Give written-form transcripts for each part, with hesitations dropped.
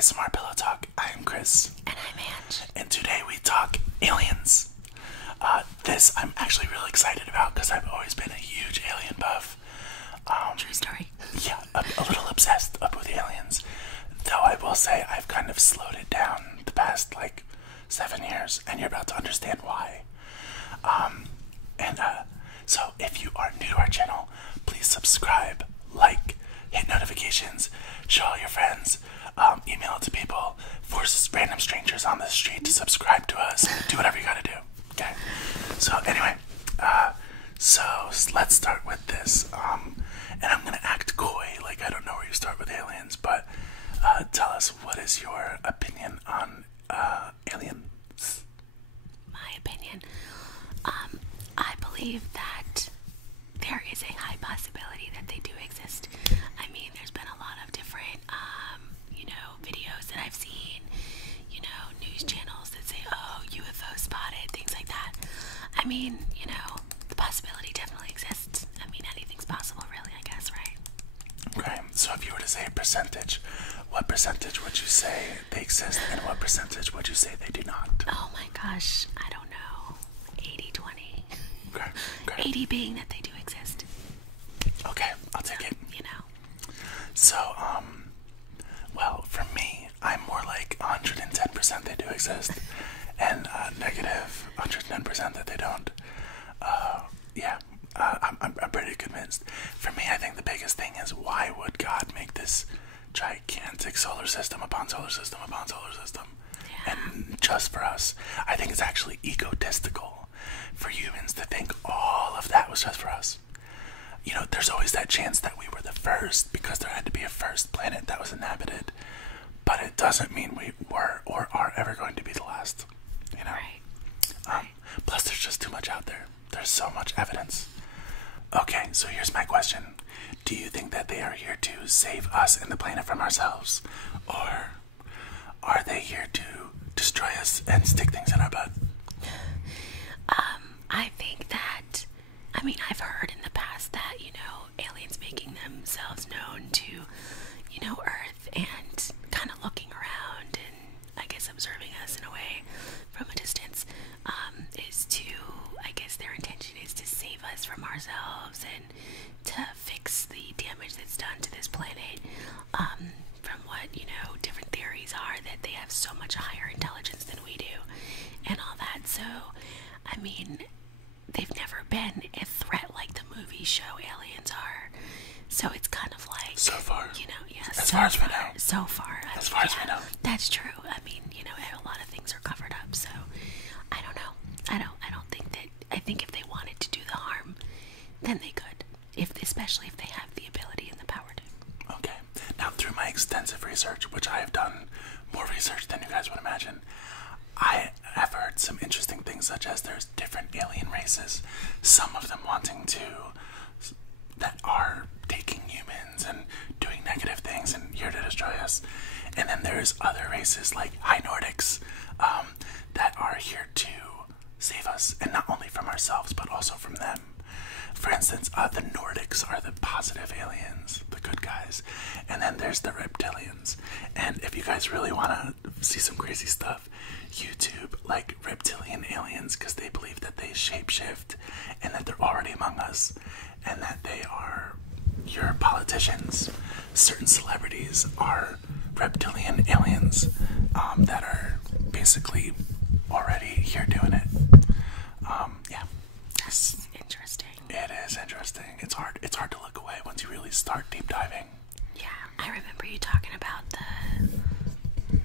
ASMR Pillow Talk. I am Chris. And I'm Ange. And today we talk aliens. This I'm actually really excited about because I've always been a huge alien buff. True story. Yeah, a little obsessed up with aliens. Though I will say I've kind of slowed it down the past 7 years, and you're about to understand why. So if you are new to our channel, please subscribe, like, hit notifications, show all your friends, email it to people, force random strangers on the street to subscribe to us, do whatever you gotta do, okay? So anyway, so let's start with this, and I'm gonna act coy, like I don't know where you start with aliens, but tell us, what is your opinion on aliens? My opinion. I believe that there is a high possibility that they do exist. I mean, there's been a lot of different, videos that I've seen, news channels that say, oh, UFO spotted, things like that. I mean, the possibility definitely exists. I mean, anything's possible, really, I guess, right? Okay, so if you were to say a percentage, what percentage would you say they exist, and what percentage would you say they do not? Oh my gosh, I don't know. 80-20. Okay. 80 being that they do exist. Okay, I'll take it. So, well, for me, I'm more like 110% they do exist, and negative 110% that they don't. I'm pretty convinced. For me, I think the biggest thing is, why would God make this gigantic solar system upon solar system upon solar system? Yeah. And just for us? I think it's actually egotistical for humans to think all of that was just for us. There's always that chance that we were the first because there had to be a first planet that was inhabited. But it doesn't mean we were or are ever going to be the last. Right. Plus, there's just too much out there. There's so much evidence. Okay, so here's my question. Do you think that they are here to save us and the planet from ourselves? Or are they here to destroy us and stick things in our butt? I think that, I've heard in the past that, aliens making themselves known to, Earth and kind of looking around and I guess observing us in a way from a distance, is to, I guess their intention is to save us from ourselves and to fix the damage that's done to this planet. From what, different theories are that they have so much higher intelligence than we do and all that. So, they've never been a threat like the movie show aliens are. So it's kind of like, so far, as far as we know. That's true. A lot of things are covered up. So I don't know. I don't think that. I think if they wanted to do the harm, then they could. Especially if they have the ability and the power to. Okay. Now, through my extensive research, which I have done more research than you guys would imagine, I have heard some interesting things, such as there's different alien races, some of them that are taking humans and doing negative things and here to destroy us. And then there's other races like High Nordics that are here to save us, and not only from ourselves but also from them. For instance, the Nordics are the positive aliens, the good guys, and then there's the reptilians. And if you guys really want to see some crazy stuff, YouTube reptilian aliens, because they believe that they shapeshift and that they're already among us and that they are your politicians. Certain celebrities are reptilian aliens that are basically already here doing it. That's interesting. It is interesting. It's hard to look away once you really start deep diving. Yeah, I remember you talking about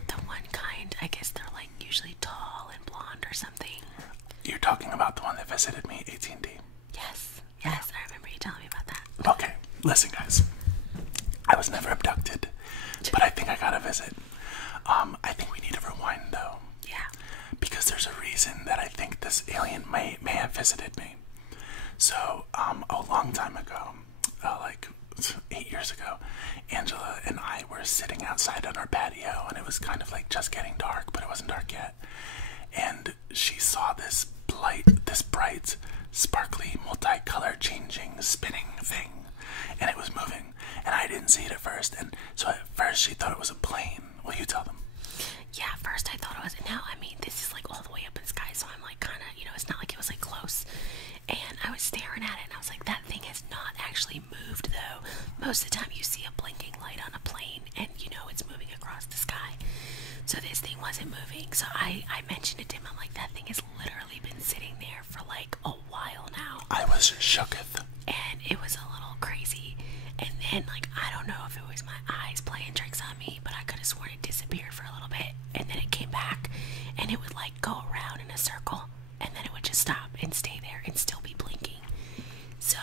the one kind. I guess they're usually tall and blonde or something. You're talking about the one that visited me, 18D. Yes, I remember you telling me about that. Okay, listen guys. I was never abducted, but I think I got a visit. I think we need to rewind though. Yeah. Because there's a reason that I think this alien may have visited me. So, a long time ago, 8 years ago, Angela and I were sitting outside on our patio, and it was kind of just getting dark, but it wasn't dark yet. And she saw this bright, sparkly, multicolor changing, spinning thing, and it was moving, and I didn't see it at first. And so at first she thought it was a plane, Well, you tell them. Yeah, at first I thought it was. Now, I mean, this is like all the way up in the sky, so I'm like kind of, it's not like it was like close. And I was staring at it, and I was like, that thing has not actually moved, though. Most of the time, you see a blinking light on a plane, and it's moving across the sky. So this thing wasn't moving. So I mentioned it to him. I'm like, that thing has literally been sitting there for like a while now. I was shooketh. And it was a little crazy. And then, like, I don't know if it was my eyes playing tricks on me, but I could have sworn it disappeared for a little bit. And then it came back, and it would, like, go around in a circle, and then it would just stop and stay there and still be blinking. So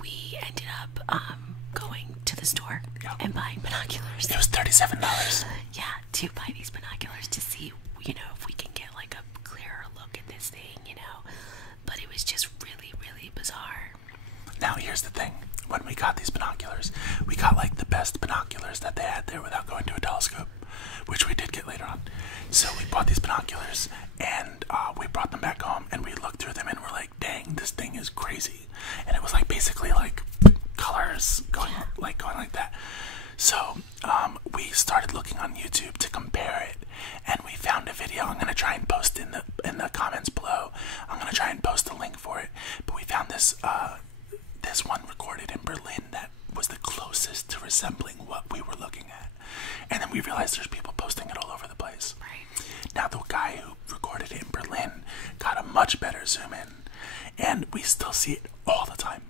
we ended up going to the store and buying binoculars. It was $37. Yeah, to buy these binoculars to see, if we can get, like, a clearer look at this thing, But it was just really, really bizarre. Now, here's the thing. When we got these binoculars, we got like the best binoculars that they had there without going to a telescope, which we did get later on. So we bought these binoculars, and we brought them back home, and we looked through them, and we're like, dang, this thing is crazy. And it was like basically like colors going like that. So we started looking on YouTube to compare it, and we found a video. I'm gonna try and post in the comments below. I'm gonna try and post a link for it. But we found this one recorded in Berlin that was the closest to resembling what we were looking at. And then we realized there's people posting it all over the place. Right. Now the guy who recorded it in Berlin got a much better zoom in, and we still see it all the time.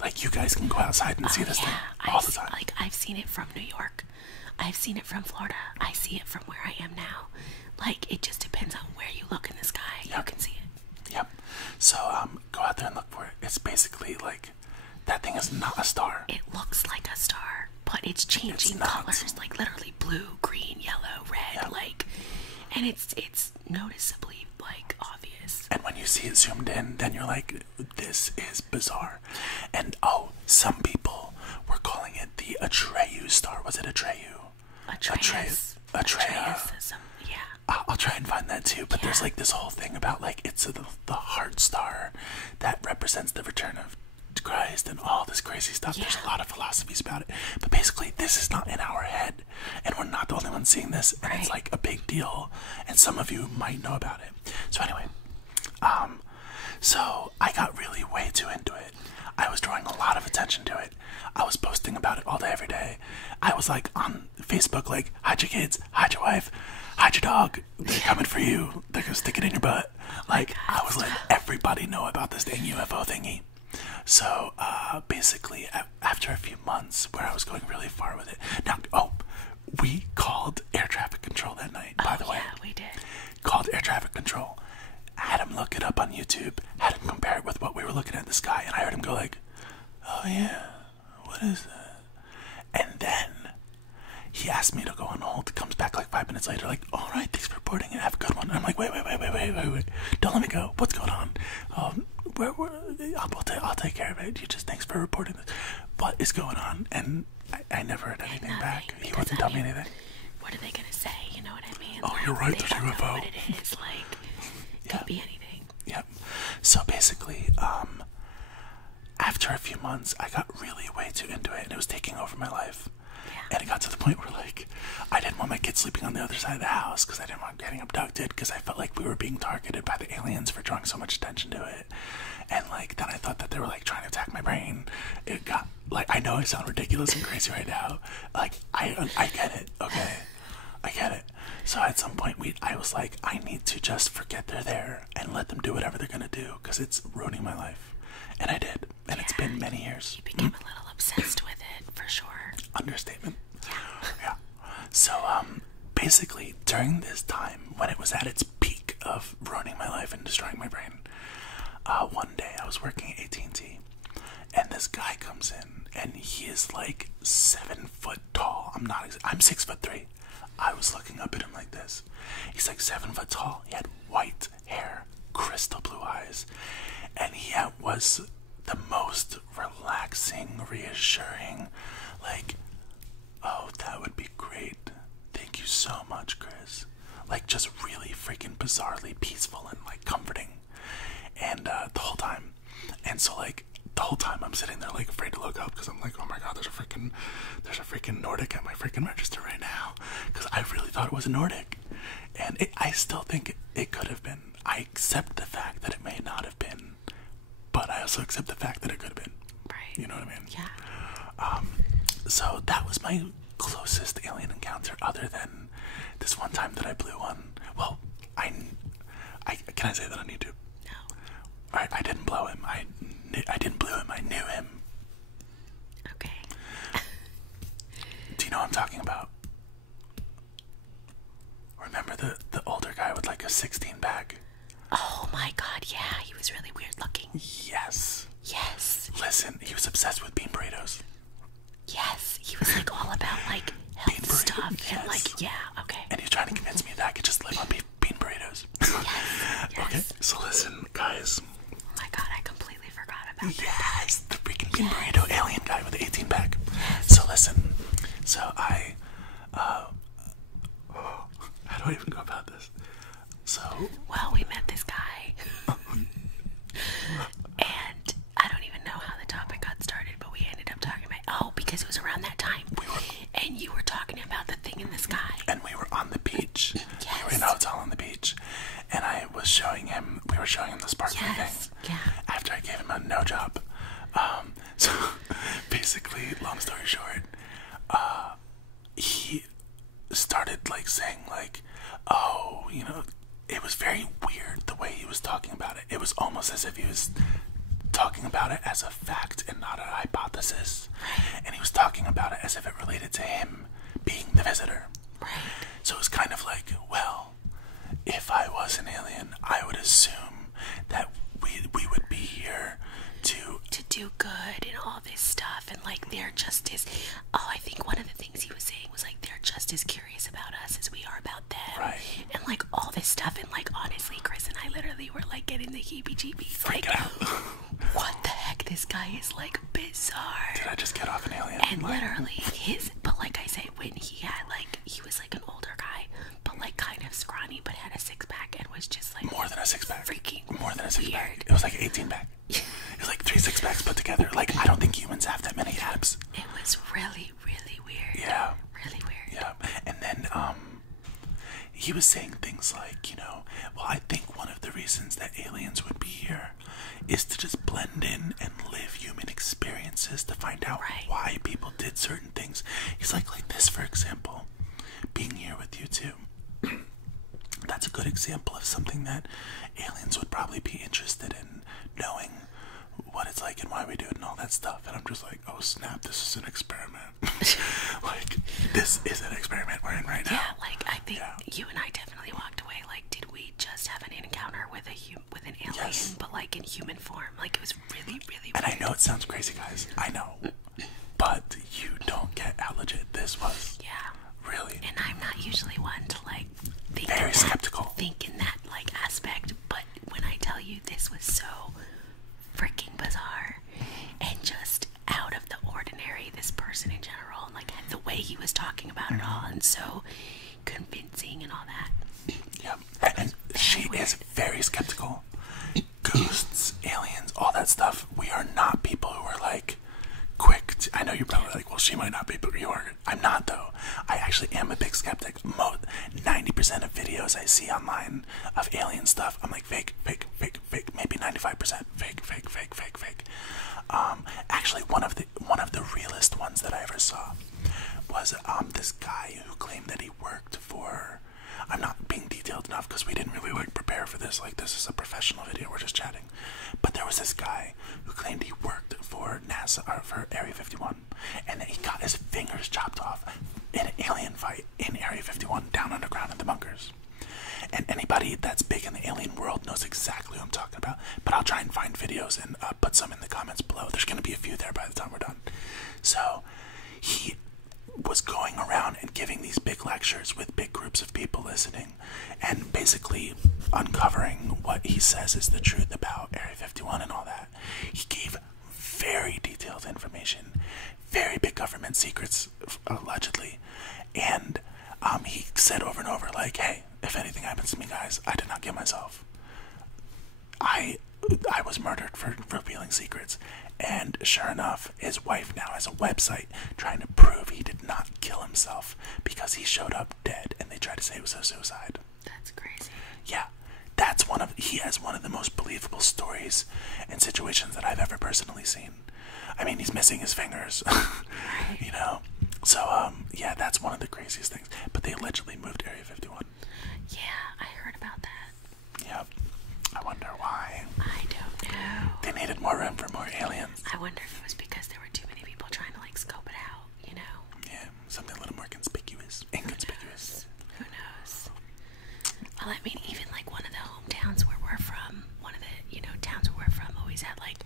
Like, you guys can go outside and see this thing all the time. Like, I've seen it from New York. I've seen it from Florida. I see it from where I am now. Like, it just depends on where you look in the sky. Yep. You can see it. Yep. So, go out there and look for it. It's basically like, that thing is not a star. It looks like a star, but it's changing colors, like literally blue, green, yellow, red, like, and it's noticeably, like, obvious. And when you see it zoomed in, then you're like, this is bizarre. And some people were calling it the Atreyu star. Was it Atreyu? Atreus. Yeah. I'll try and find that too. But there's like this whole thing about like it's the heart star that represents the return of Christ and all this crazy stuff. There's a lot of philosophies about it. But basically, this is not in our head, and we're not the only ones seeing this. And it's like a big deal. And some of you might know about it. So anyway, so I got really way too into it. I was drawing a lot of attention to it. I was posting about it all day, every day. I was like on Facebook, like, hide your kids, hide your wife, hide your dog. They're coming for you. They're gonna stick it in your butt. Like, I was letting everybody know about this dang UFO thingy. So, basically, after a few months where I was going really far with it. Now, we called air traffic control that night, by the way. Yeah, we did. Called air traffic control. Had him look it up on YouTube, had him compare it with what we were looking at in the sky, and I heard him go like, oh yeah, what is that? And then he asked me to go on hold. Comes back like 5 minutes later, like, all right, thanks for reporting it, have a good one. And I'm like, wait, don't let me go. What's going on? I'll take care of it. You just, thanks for reporting this. What is going on? And I never heard anything back. He wouldn't tell me anything. What are they gonna say? You know what I mean? Oh, you're right, there's UFO. Know what it is, like, could be anything. Yep. So basically, after a few months, I got really way too into it, and it was taking over my life. Yeah. And it got to the point where, like, I didn't want my kids sleeping on the other side of the house because I didn't want getting abducted, because I felt like we were being targeted by the aliens for drawing so much attention to it. And, like, then I thought that they were, like, trying to attack my brain. It got, like, I know I sound ridiculous and crazy right now. Like, I get it, okay? I get it. So at some point, I was like, I need to just forget they're there and let them do whatever they're gonna do, because it's ruining my life. And I did. And it's been many years. You became a little obsessed with it, for sure. Understatement. Yeah. So, basically, during this time, when it was at its peak of ruining my life and destroying my brain, one day I was working at AT&T, and this guy comes in, and he is like 7 foot tall. I'm 6'3". I was looking up at him like this. He's like 7 foot tall. He had white hair, crystal blue eyes, and he was the most relaxing, reassuring, like, oh, that would be great. Thank you so much, Chris. Like, just really freaking bizarrely peaceful and, like, comforting. And the whole time. And so, like, the whole time I'm sitting there, like, afraid to look up, because I'm like, oh my god, there's a freaking Nordic at my freaking register right now. I really thought it was a Nordic. And I still think it could have been. I accept the fact that it may not have been, but I also accept the fact that it could have been. Right. You know what I mean? Yeah. So that was my closest alien encounter, other than this one time that I blew one. Well, I can I say that on YouTube? No. I didn't blow him. I didn't blow him. I knew him. Okay. Do you know what I'm talking about? Remember the older guy with like a 16 pack? Oh my god, yeah, he was really weird looking. Yes. Yes. Listen, he was obsessed with bean burritos. Yes, he was like all about like health Bean burrito, stuff yes. and like, yeah, okay. And he was trying to convince me that I could just live on bean burritos. Yes. Okay, so listen, guys. Oh my god, I completely forgot about that. Yes, the freaking bean burrito alien guy with the 18 pack. So listen, so how do I even go about this? So, Well, we met this guy. And I don't even know how the topic got started, but we ended up talking about, because it was around that time. And you were talking about the thing in the sky. And we were on the beach. Yes. We were in a hotel on the beach. And we were showing him the sparkly Yes. thing. Yeah. After I gave him a no job. So basically, long story short, he started like saying like, oh, you know, it was very weird the way he was talking about it. It was almost as if he was talking about it as a fact and not a hypothesis. And he was talking about it as if it related to him being the visitor. Right. So it was kind of like, well, if I was an alien, I would assume that we would be here to do good and all this stuff, and like they're just as I think one of the things he was saying was like they're just as curious about us as we are about them. Right. And like all this stuff, and like honestly Chris and I literally were like getting the heebie-jeebies, like what the heck, this guy is like bizarre. Did I just get off an alien? And literally but like I say, when he was like an older guy, but like kind of scrawny, but had a 6-pack and was just like more than a 6-pack. Freaking more than a 6-pack. weird. It was like an 18-pack. It was like 3 6-packs put together. Like, I don't think humans have that many abs. It was really, really weird. Yeah. Really weird. Yeah. And then he was saying things like, you know, well, I think one of the reasons that aliens would be here is to just blend in and live human experiences to find out why people did certain things. He's like this, for example, being here with you two. That's a good example of something that aliens would probably be interested in knowing what it's like and why we do it and all that stuff. And I'm just like, oh snap, this is an experiment. Like, this is an experiment we're in right now. Yeah, like I think you and I definitely walked away like, did we just have an encounter with an alien, Yes. but like in human form? Like it was really, really And weird. I know it sounds crazy, guys. I know. But you don't get how legit this was. Yeah. Really. And I'm not usually one to like think Very skeptical. Think in that like aspect, but when I tell you this was so freaking bizarre and just out of the ordinary, this person in general, and like the way he was talking about it all, and so convincing and all that. Yeah. And she is very skeptical. Ghosts, aliens, all that stuff. We are not people who are like quick to, I know you're probably like, well, she might not be, but you are. I'm not, though. I actually am a big skeptic. 90% of videos I see online of alien stuff, I'm like, fake, fake, fake, fake. Maybe 95% fake, fake, fake, fake, fake. Actually, one of the realest ones that I ever saw was this guy who claimed that he worked for. I'm not being detailed enough because we didn't really like prepare for this. Like, this is a professional video. We're just chatting. But there was this guy who claimed he worked for NASA or for Area 51, and that he got his fingers chopped off in an alien fight in Area 51 down underground in the bunkers. And anybody that's big in the alien world knows exactly what I'm talking about. But I'll try and find videos and put some in the comments below. There's going to be a few there by the time we're done. So he was going around and giving these big lectures with big groups of people listening and basically uncovering what he says is the truth about Area 51 and all that. He gave very detailed information, very big government secrets, allegedly, and he said over and over, like, hey, if anything happens to me, guys, I did not kill myself. I was murdered for revealing secrets. And sure enough, his wife now has a website trying to prove he did not kill himself because he showed up dead and they tried to say it was a suicide. That's crazy. Yeah. He has one of the most believable stories and situations that I've ever personally seen. I mean, he's missing his fingers, you know? So, yeah, that's one of the craziest things. But they allegedly moved Area 51. Yeah, I heard about that. Yep. I wonder why. I don't know. They needed more room for more aliens. I wonder if it was because there were too many people trying to, like, scope it out, you know? Yeah, something a little more conspicuous. Inconspicuous. Who knows? Well, I mean, even, like, one of the hometowns where we're from, one of the, you know, towns where we're from always had, like,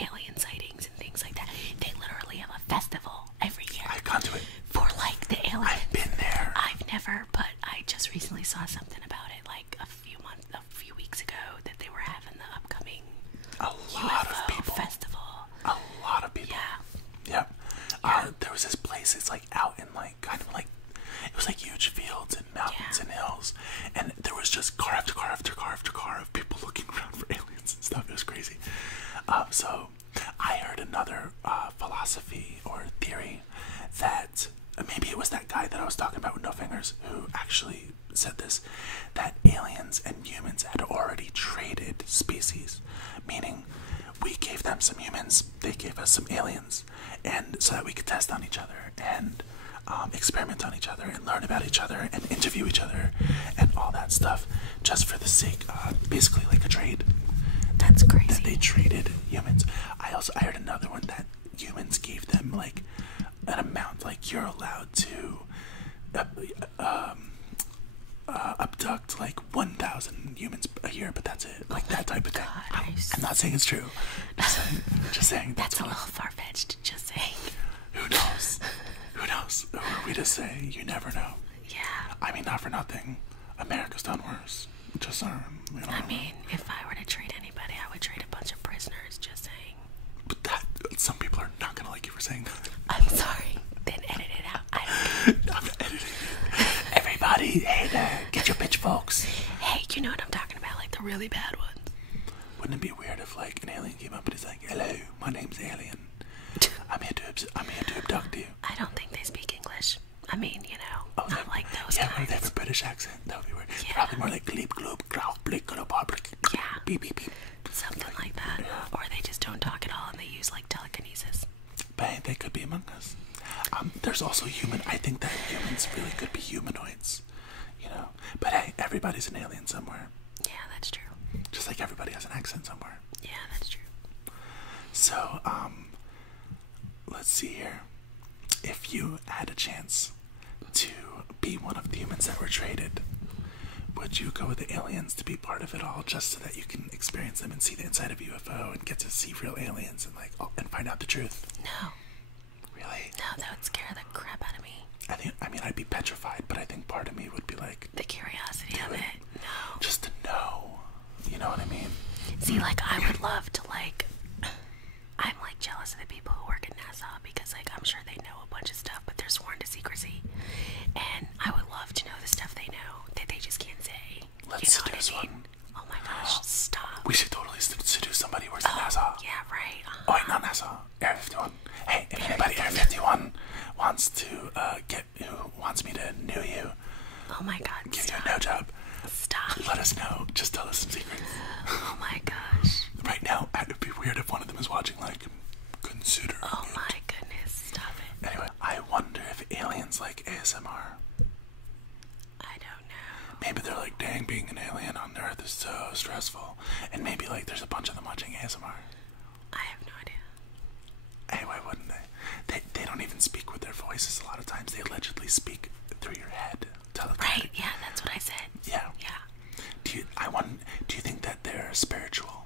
alien sightings and things like that. They literally have a festival every year. I've gone to it. For, like, the aliens. I've been there. I've never, but I just recently saw something about it, like, a few weeks ago, that they were having the upcoming UFO festival. A lot of people. Yeah. Yep. There was this place, it's like out in like, kind of like, it was like huge fields and mountains and hills. And there was just car after car after car after car of people looking around for aliens and stuff. It was crazy. So I heard another philosophy or theory that maybe it was that guy that I was talking about with no fingers who actually said this, that aliens and humans had already traded species, meaning we gave them some humans, they gave us some aliens, and so that we could test on each other and experiment on each other and learn about each other and interview each other and all that stuff, just for the sake, basically like a trade. That's crazy. That they traded humans. I heard another one that humans gave them like an amount, like you're allowed to abduct like 1,000 humans a year, but that's it. Like that type of thing. I'm not saying it's true. Just saying that's a little far-fetched. Just saying. Who knows? Who knows? Who are we to say? You never know. Yeah. I mean, not for nothing. America's done worse. Just I mean, if I were to trade anybody, I would trade a bunch of prisoners. Just saying. But that some people are not gonna like you for saying that. I'm sorry. Then edit it out. I'm editing it. Everybody, hey there, get your pitchforks. Hey, you know what I'm talking about? Like the really bad ones. Wouldn't it be weird if like an alien came up and is like, "Hello, my name's Alien. I'm here to abduct you." I don't think they speak English. I mean, you know, not like those guys. kinds. They have a British accent. That would be weird. Yeah. Probably more like bleep gloop growl bleep yeah. beep beep beep. Something like that. Yeah. Or they just don't talk at all and they use like telekinesis. But hey, they could be among us. There's also I think that humans really could be humanoids, you know. But hey, everybody's an alien somewhere. Yeah, that's true. Just like everybody has an accent somewhere. Yeah, that's true. So, let's see here. If you had a chance to be one of the humans that were traded, would you go with the aliens to be part of it all, just so that you can experience them and see the inside of a UFO and get to see real aliens and like and find out the truth? No. Really? No, that would scare the crap out of me. I mean, I'd be petrified, but I think part of me would be like the curiosity of it. No. Just to know. You know what I mean? See, like I would love to like. I'm like jealous of the people who work at NASA because like I'm sure they know a bunch of stuff, but they're sworn to secrecy. And I would love to know the stuff they know that they just can't say. Let's seduce one. Oh my gosh, stop. We should totally seduce somebody who works at NASA. Yeah, right. Oh wait, not NASA. Area 51. Hey, if anybody Area 51 wants to wants me to know you. Oh my god, give you a no job. Stop. Let us know. Just tell us some secrets. Oh my gosh. Right now, it would be weird if one of them is watching, like, consider. Oh my goodness, stop it. Anyway, I wonder if aliens like ASMR. I don't know. Maybe they're like, dang, being an alien on Earth is so stressful. And maybe, like, there's a bunch of them watching ASMR. I have no idea. Hey, why wouldn't they? They don't even speak with their voices a lot of times. They allegedly speak through your head. Right, yeah, that's what I said. Yeah. Yeah. Do you think that they're spiritual?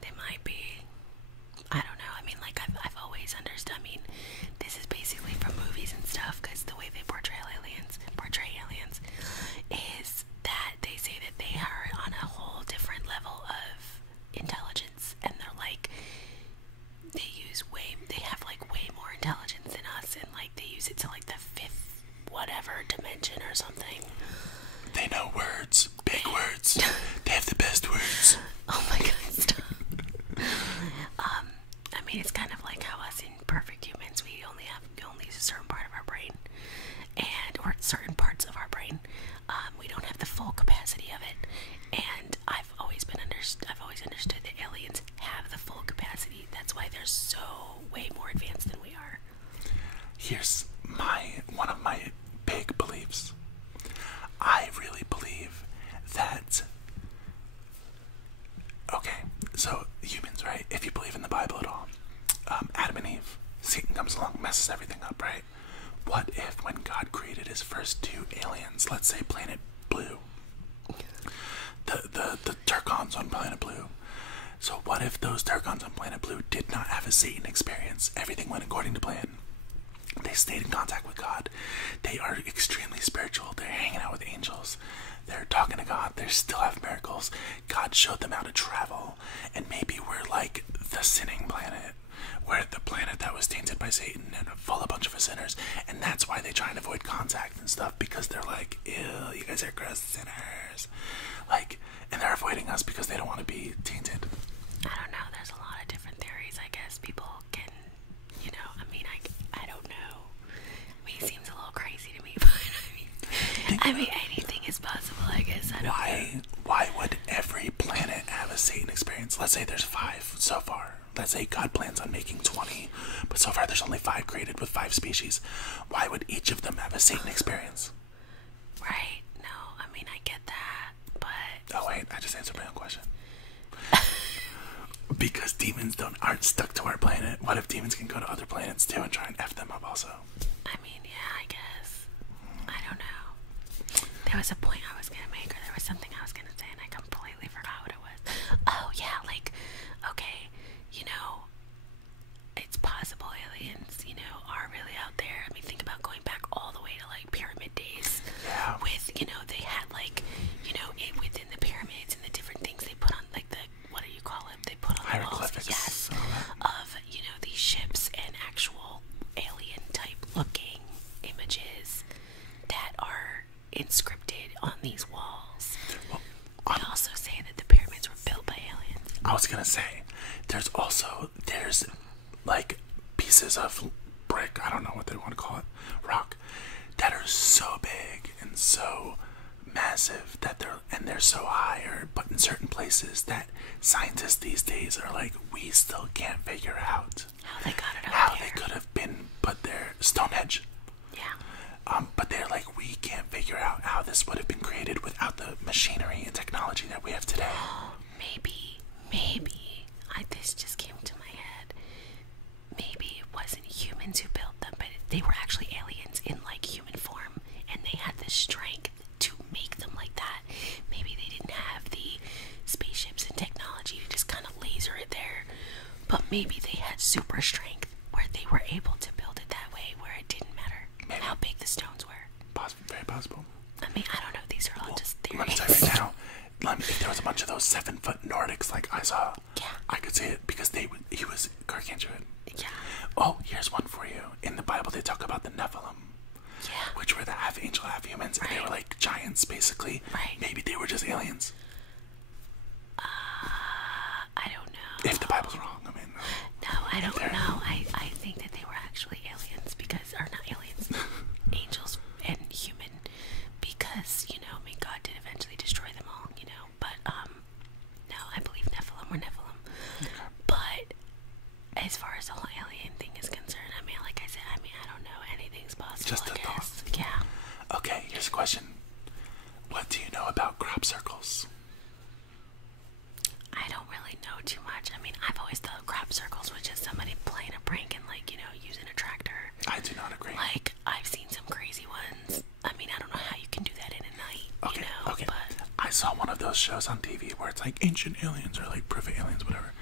They might be. I don't know. I mean, like, I've always understood. I mean, this is basically from movies and stuff, because the way they portray aliens is that they say that they are on a whole different level of intelligence, and they're like, they have like way more intelligence than us, and like they use it to like the fifth whatever dimension or something. They know words, big words. They have the best words. Oh my god, stop. I mean, it's kind of like how us imperfect humans, we only use a certain part of our brain, or certain parts of our brain. We don't have the full capacity of it. And I've always understood that aliens have the full capacity. That's why they're so way more advanced than we are. Here's one of my big beliefs. I really believe that, okay, so humans, right? If you believe in the Bible at all, Adam and Eve, Satan comes along, messes everything up, right? What if when God created his first two aliens, let's say Planet Blue, the Turkons on Planet Blue. So what if those Turkons on Planet Blue did not have a Satan experience? Everything went according to plan. They stayed in contact with God. They are extremely spiritual. They're hanging out with angels. They're talking to God. They still have miracles. God showed them how to travel. And maybe we're like the sinning planet. We're the planet that was tainted by Satan and full of a bunch of sinners. And that's why they try and avoid contact and stuff. Because they're like, ew, you guys are gross sinners. Like, and they're avoiding us because they don't want to be tainted. I don't know. There's a lot of different theories. I guess people can, I mean, I don't know. I mean, it seems a little crazy to me, but I mean, anything is possible, I guess. I don't know. Why would every planet have a Satan experience? Let's say there's 5 so far. Let's say God plans on making 20, but so far there's only 5 created with 5 species. Why would each of them have a Satan experience? Right. No, I mean, I get that, but... Oh, wait, I just answered my own question. Because demons aren't stuck to our planet. What if demons can go to other planets too and try and F them up also? I mean, yeah, I guess. I don't know. There was a point I was going to make, or there was something I was going to say, and I completely forgot what it was. Oh, yeah, like, okay, it's possible aliens, are really out there. I mean, think about going back all the way to, like, pyramid days. Yeah. With, they had, like, within the pyramids and the different things they put on, like, what do you call it? They put on the walls. Yes. Of, these ships and actual alien-type looking images that are inscripted on these walls. Well, they also say that the pyramids were built by aliens. I was gonna say, there's like pieces of brick, I don't know what they want to call it, rock, that are so big and so massive that they're so high, but in certain places that scientists these days are like, we still can't figure out how they got it up how there. They could have been put there. Stonehenge. Yeah. But they're like, we can't figure out how this would have been created without the machinery and technology that we have today. Maybe. This just came to my head. Maybe it wasn't humans who built them, but they were actually aliens in, like, human form, and they had the strength to make them like that. Maybe they didn't have the spaceships and technology to just kind of laser it there, but maybe they had super strength where they were able to build it that way, where it didn't matter how big the stones were. Very possible. I mean, I don't know. These are all just theories. Let me tell you right now. If there was a bunch of those 7-foot Nordics like I saw, yeah, I could see it because he was gargantuan. Yeah. Oh, here's one for you. In the Bible, they talk about the Nephilim, yeah, which were the half angel, half humans, and they were like giants, basically. Right. Maybe they were just aliens. I don't know. If the Bible's wrong, I mean. No, I don't know. I think that they were actually aliens or not aliens, angels and human, because, I mean, God did eventually destroy them all, but, no, I believe Nephilim were Nephilim. Okay. But as far as the whole alien thing is concerned, I mean, like I said, I don't know. Anything's possible. Just a thought. Yeah. Okay, here's a question. What do you know about crop circles? I don't really know too much. I mean, I've always thought crop circles was just somebody playing a prank and, like, using a tractor. I do not agree. Like, I've seen some crazy ones. I mean, I don't know how you can do that in a night, okay, okay. But I saw one of those shows on TV where it's like ancient aliens or like proof of aliens, whatever.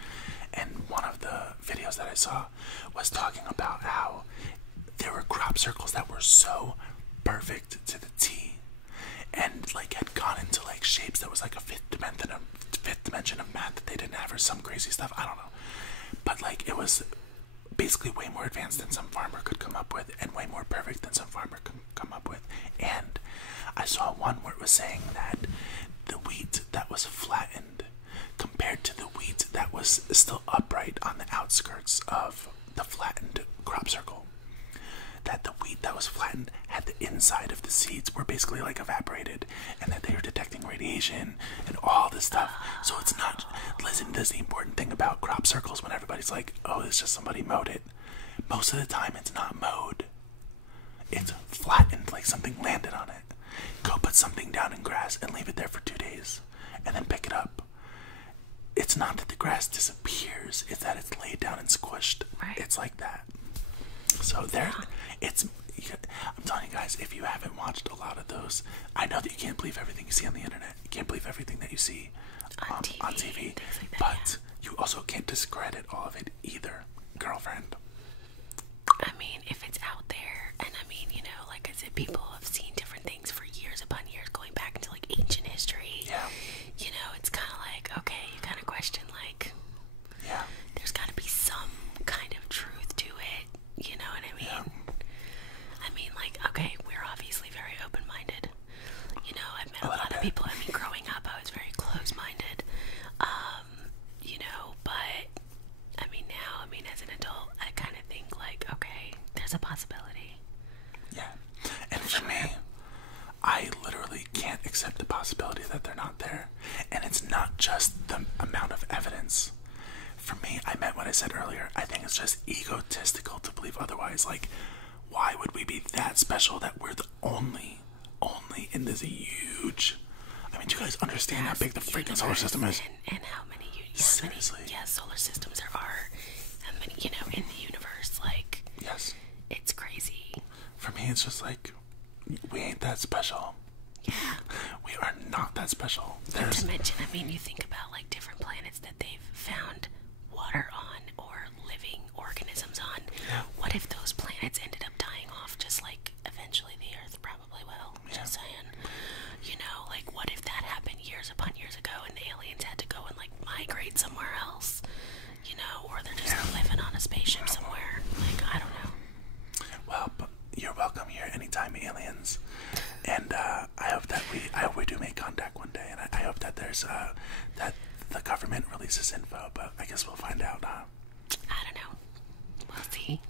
And one of the videos that I saw was talking about how there were crop circles that were so perfect to the T, and like had gone into like shapes that was like a fifth dimension of math that they didn't have, or some crazy stuff. I don't know, but like it was basically way more advanced than some farmer could come up with, and way more perfect than some farmer could come up with. And I saw one where it was saying that the wheat that was flattened compared to the wheat that was still upright on the outskirts of the flattened crop circle. That the wheat that was flattened had the inside of the seeds were basically like evaporated, and that they were detecting radiation and all this stuff. So it's not, listen, this is the important thing about crop circles when everybody's like, oh, it's just somebody mowed it. Most of the time it's not mowed. It's flattened, like something landed on it. Go put something down in grass and leave it there for 2 days, and then pick it up. It's not that the grass disappears, it's that it's laid down and squished. Right. It's like that. So there, I'm telling you guys, if you haven't watched a lot of those, I know that you can't believe everything you see on the internet. You can't believe everything that you see on TV. Like that, but you also can't discredit all of it either, girlfriend. I mean, if it's out there, and I mean, you know, like I said, people have seen different things for years upon years, going back into like ancient history. Yeah. You know, it's kind of like, okay, you kind of question, like, yeah, there's got to be some kind of truth to it. You know what I mean? Yeah. I mean, like, okay, we're obviously very open-minded. You know, I've met a lot bit. of people. I mean, growing up, I was very close-minded. You know, but I mean, now, I mean, as an adult, I kind of think like, okay, there's a possibility. Yeah. And for me, I literally can't accept the possibility that they're not there. And it's not just the amount of evidence. For me, I meant what I said earlier. I think it's just egotistical to believe otherwise. Like, why would we be that special that we're the only in this huge... I mean, do you guys understand how big the freaking solar system is? And how many... Seriously? Solar systems there are. How many, you know, in the universe. Like, yes. It's crazy. For me, it's just like, we ain't that special. Yeah. We are not that special. Not to mention, I mean, you think about like different planets that they've found water on or living organisms on. Yeah. What if those planets ended up dying off just like eventually the Earth probably will? Yeah. Just saying. You know, like what if that happened years upon years ago and the aliens had to go and like migrate somewhere else? You know, or they're just living on a spaceship somewhere. Like, I don't know. Well, but you're welcome here anytime, aliens. And I hope we do make contact one day, and I hope that there's that the government releases info, but I guess we'll find out. I don't know. We'll see.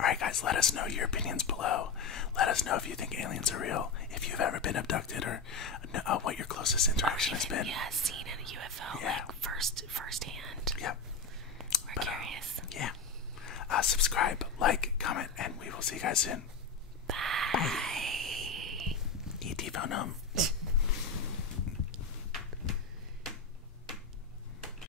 Alright guys, let us know your opinions below. Let us know if you think aliens are real, if you've ever been abducted, or what your closest interaction has been. Yeah, seen in a UFO, Yeah. like firsthand. Yep. We're curious. Yeah. Subscribe, like, comment, and we will see you guys soon.